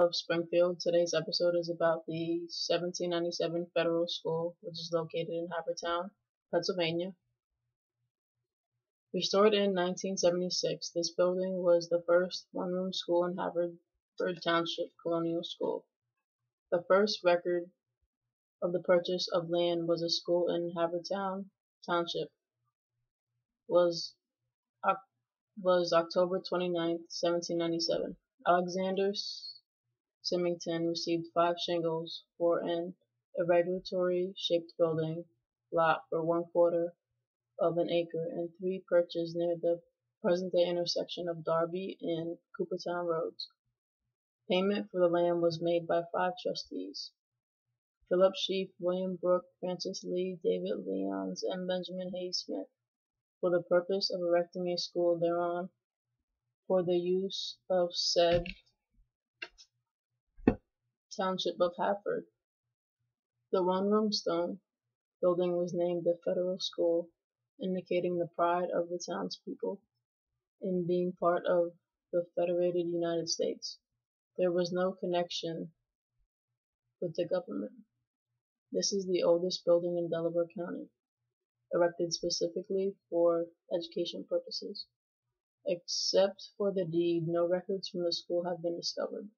Of Springfield. Today's episode is about the 1797 Federal School, which is located in Havertown, Pennsylvania. Restored in 1976, this building was the first one-room school in Haverford Township, Colonial School. The first record of the purchase of land was a school in Havertown Township. Was October 29, 1797. Alexander Symington received 5 shingles for an irregularly shaped building lot for 1/4 of an acre and 3 purchased near the present-day intersection of Darby and Havertown Roads. Payment for the land was made by 5 trustees: Philip Sheaf, William Brooke, Francis Lee, David Lyons, and Benjamin Hayes Smith, for the purpose of erecting a school thereon for the use of said Township of Haverford. The one-room stone building was named the Federal School, indicating the pride of the townspeople in being part of the Federated United States. There was no connection with the government. This is the oldest building in Delaware County, erected specifically for education purposes. Except for the deed, no records from the school have been discovered.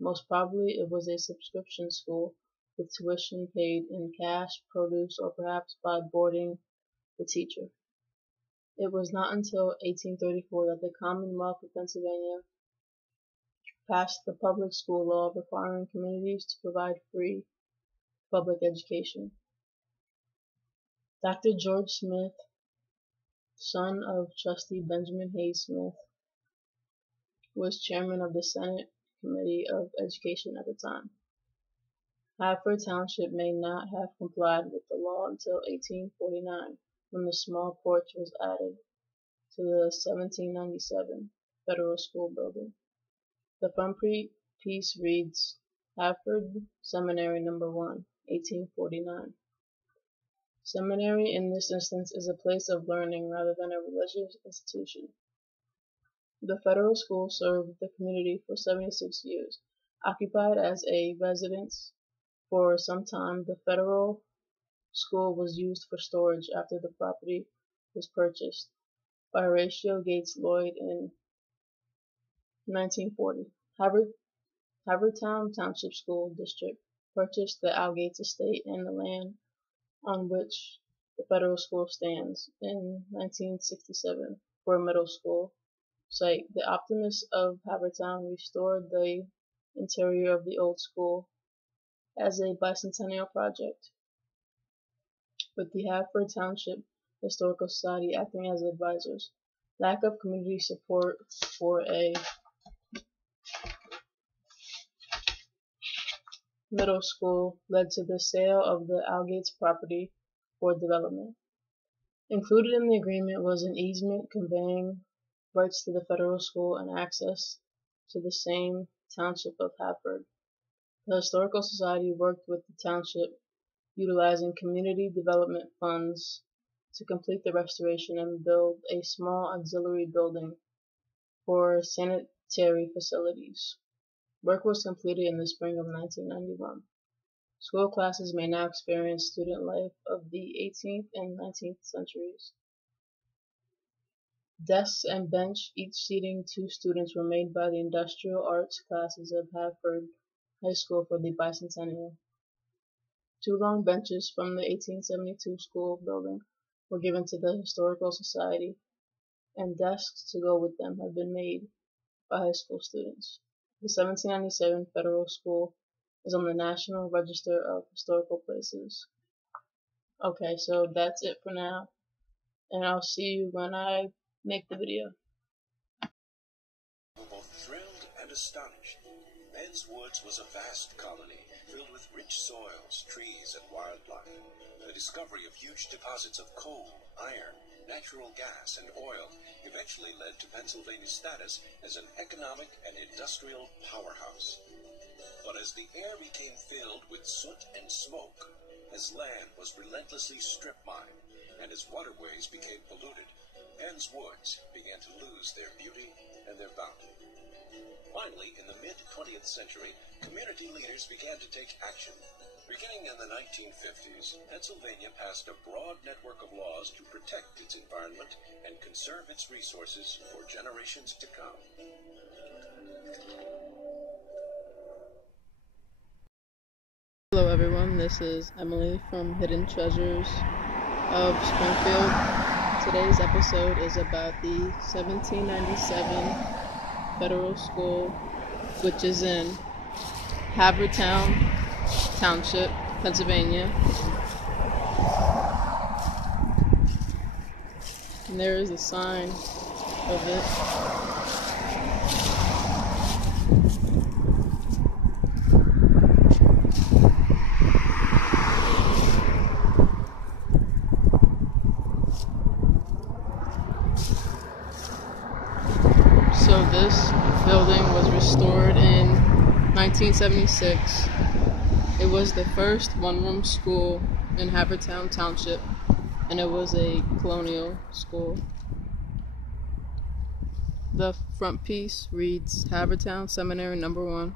Most probably it was a subscription school with tuition paid in cash, produce, or perhaps by boarding the teacher. It was not until 1834 that the Commonwealth of Pennsylvania passed the public school law requiring communities to provide free public education. Dr. George Smith, son of trustee Benjamin Hayes Smith, was chairman of the Senate Committee of Education at the time. Haverford Township may not have complied with the law until 1849, when the small porch was added to the 1797 Federal School building. The frontispiece reads, Haverford Seminary Number 1, 1849. Seminary in this instance is a place of learning rather than a religious institution. The Federal School served the community for 76 years. Occupied as a residence for some time, the Federal School was used for storage after the property was purchased by Horatio Gates Lloyd in 1940. Havertown Township School District purchased the Allgates Estate and the land on which the Federal School stands in 1967 for a middle school site. The Optimists of Havertown restored the interior of the old school as a bicentennial project, with the Haverford Township Historical Society acting as advisors. Lack of community support for a middle school led to the sale of the Allgates property for development. Included in the agreement was an easement conveying rights to the Federal School and access to the same Township of Haverford. The Historical Society worked with the Township, utilizing community development funds to complete the restoration and build a small auxiliary building for sanitary facilities. Work was completed in the spring of 1991. School classes may now experience student life of the 18th and 19th centuries. Desks and bench, each seating 2 students, were made by the Industrial Arts classes of Haverford High School for the bicentennial. 2 long benches from the 1872 school building were given to the Historical Society, and desks to go with them have been made by high school students. The 1797 Federal School is on the National Register of Historical Places. Okay, so that's it for now, and I'll see you when I make the video. Both thrilled and astonished. Men's Woods was a vast colony filled with rich soils, trees, and wildlife. The discovery of huge deposits of coal, iron, natural gas, and oil eventually led to Pennsylvania's status as an economic and industrial powerhouse. But as the air became filled with soot and smoke, as land was relentlessly strip mined, and as waterways became polluted, Penn's woods began to lose their beauty and their bounty. Finally, in the mid-20th century, community leaders began to take action. Beginning in the 1950s, Pennsylvania passed a broad network of laws to protect its environment and conserve its resources for generations to come. Hello everyone, this is Emily from Hidden Treasures of Springfield. Today's episode is about the 1797 federal school, which is in Havertown Township, Pennsylvania. And there is a sign of it. So this building was restored in 1976. It was the first one-room school in Havertown Township, and it was a Colonial school. The front piece reads Havertown Seminary Number 1,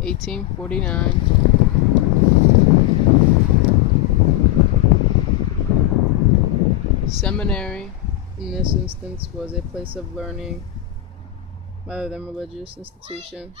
1849. Seminary, in this instance, was a place of learning rather than religious institution.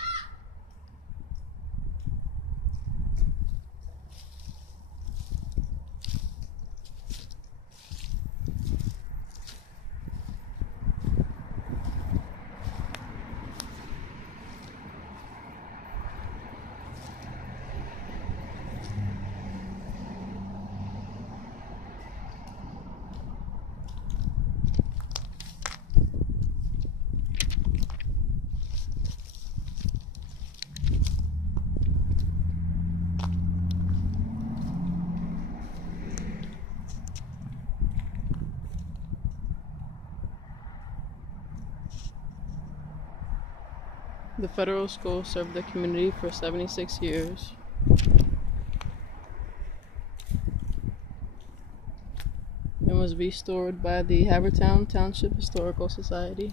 The federal school served the community for 76 years. And was restored by the Havertown Township Historical Society.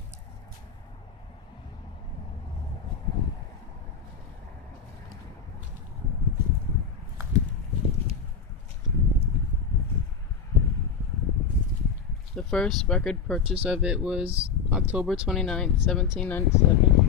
The first record purchase of it was October 29, 1797.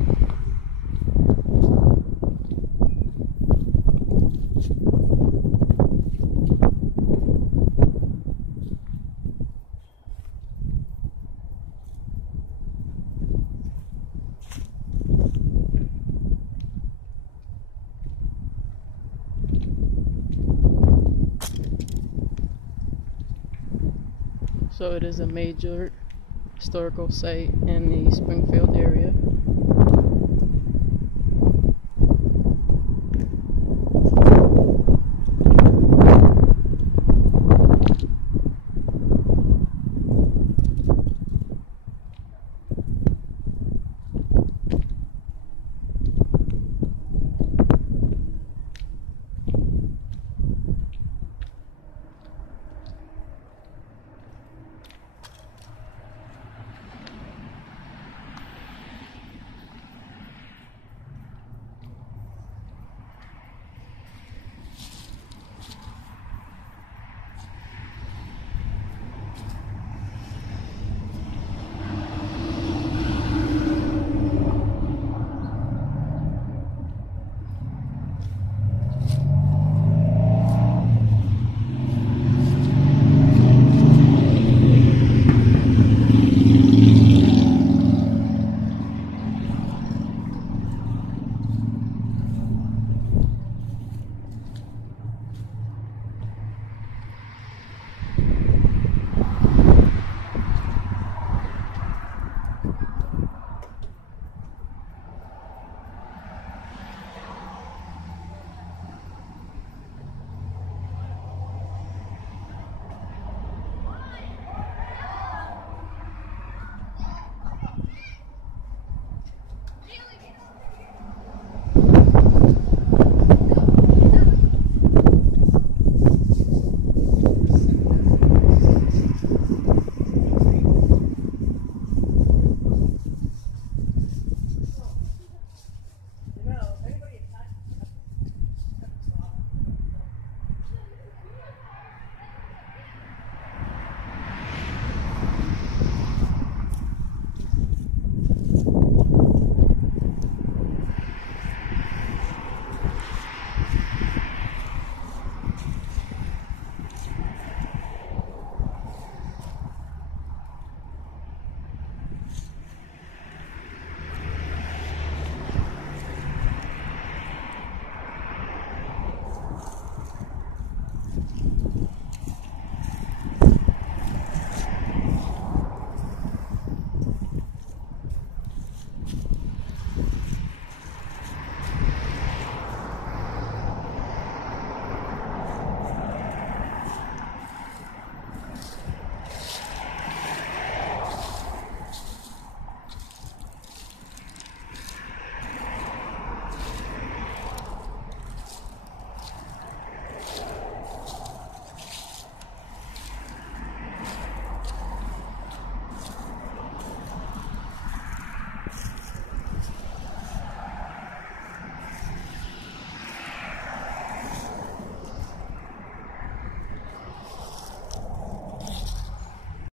So it is a major historical site in the Springfield area.